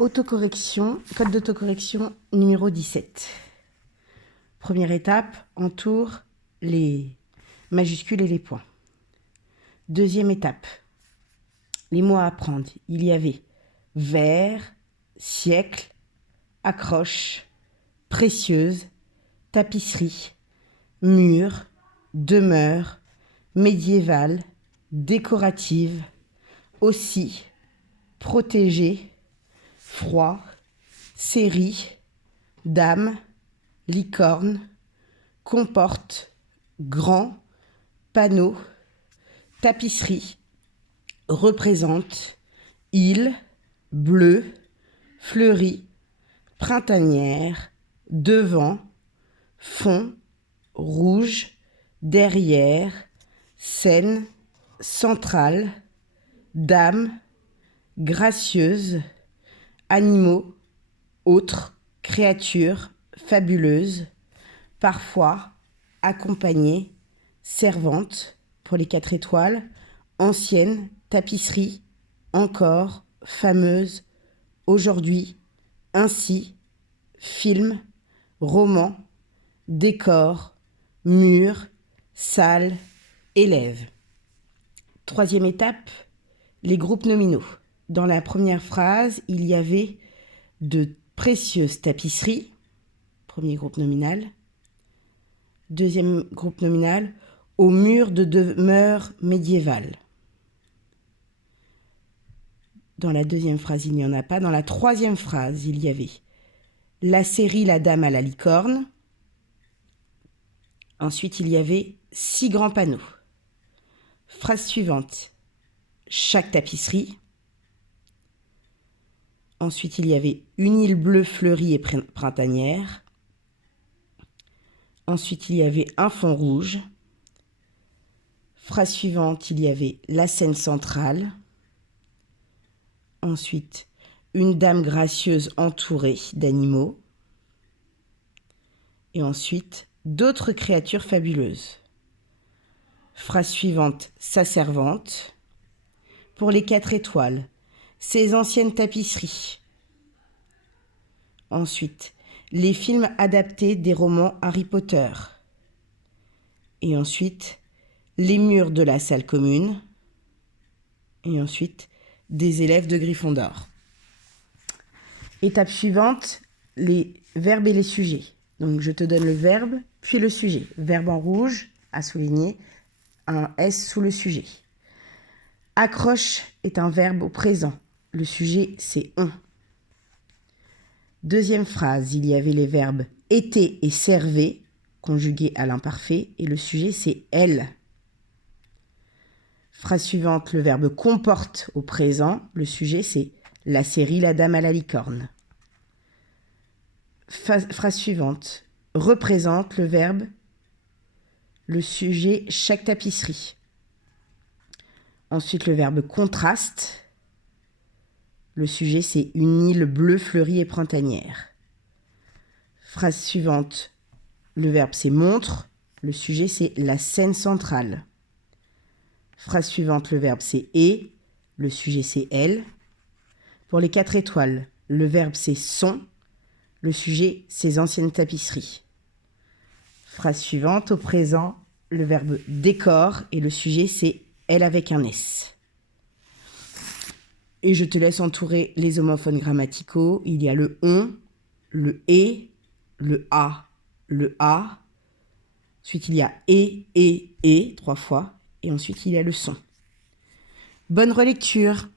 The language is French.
Autocorrection, code d'autocorrection numéro 17. Première étape, entoure les majuscules et les points. Deuxième étape, les mots à apprendre. Il y avait verre, siècle, accroche, précieuse, tapisserie, mur, demeure, médiévale, décorative, aussi, protégée, froid, série, dame, licorne, comporte, grand, panneau, tapisserie, représente, île, bleu, fleurie, printanière, devant, fond, rouge, derrière, scène, centrale, dame, gracieuse, animaux, autres, créatures, fabuleuses, parfois, accompagnée, servante, pour les 4 étoiles, ancienne, tapisserie, encore, fameuse, aujourd'hui, ainsi, film, roman, décor, mur, salle, élève. Troisième étape, les groupes nominaux. Dans la première phrase, il y avait de précieuses tapisseries, premier groupe nominal. Deuxième groupe nominal, au mur de demeure médiévale. Dans la deuxième phrase, il n'y en a pas. Dans la troisième phrase, il y avait la série La Dame à la licorne. Ensuite, il y avait 6 grands panneaux. Phrase suivante, chaque tapisserie. Ensuite, il y avait une île bleue fleurie et printanière. Ensuite, il y avait un fond rouge. Phrase suivante, il y avait la scène centrale. Ensuite, une dame gracieuse entourée d'animaux. Et ensuite, d'autres créatures fabuleuses. Phrase suivante, sa servante. Pour les 4 étoiles, ses anciennes tapisseries. Ensuite, les films adaptés des romans Harry Potter. Et ensuite, les murs de la salle commune. Et ensuite, des élèves de Gryffondor. Étape suivante, les verbes et les sujets. Donc, je te donne le verbe, puis le sujet. Verbe en rouge, à souligner, un S sous le sujet. Accroche est un verbe au présent. Le sujet, c'est on. Deuxième phrase, il y avait les verbes était et servait, conjugués à l'imparfait, et le sujet, c'est elle. Phrase suivante, le verbe comporte au présent, le sujet, c'est la série La Dame à la licorne. Phrase suivante, représente le verbe, le sujet, chaque tapisserie. Ensuite, le verbe contraste. Le sujet, c'est une île bleue fleurie et printanière. Phrase suivante, le verbe, c'est montre. Le sujet, c'est la scène centrale. Phrase suivante, le verbe, c'est est. Le sujet, c'est elle. Pour les 4 étoiles, le verbe, c'est sont. Le sujet, ses anciennes tapisseries. Phrase suivante, au présent, le verbe décor et le sujet, c'est elle avec un S. Et je te laisse entourer les homophones grammaticaux. Il y a le on, le et, le a, le a. Ensuite, il y a et, 3 fois. Et ensuite, il y a le son. Bonne relecture.